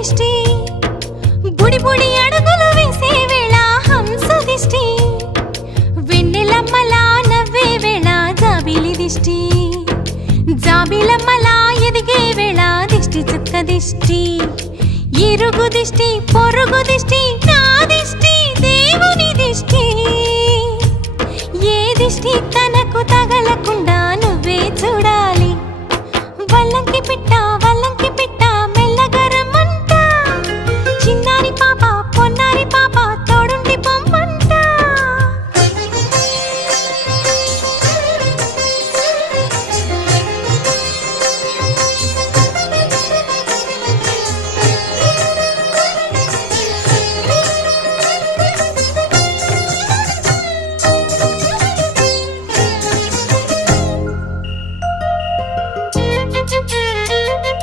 దిష్టి బుడి బుడి అడుగులు వేసే వేళ హంస దిష్టి వెన్నెలమ్మలా నవ్వే వేళ జాబిలి దిష్టి జాబిలమ్మలా ఎదిగే వేళ దిష్టి చుక్క దిష్టి ఇరుగు దిష్టి పొరుగు దిష్టి నా దిష్టి దేవుని దిష్టి ఏ దిష్టి తనకు తగల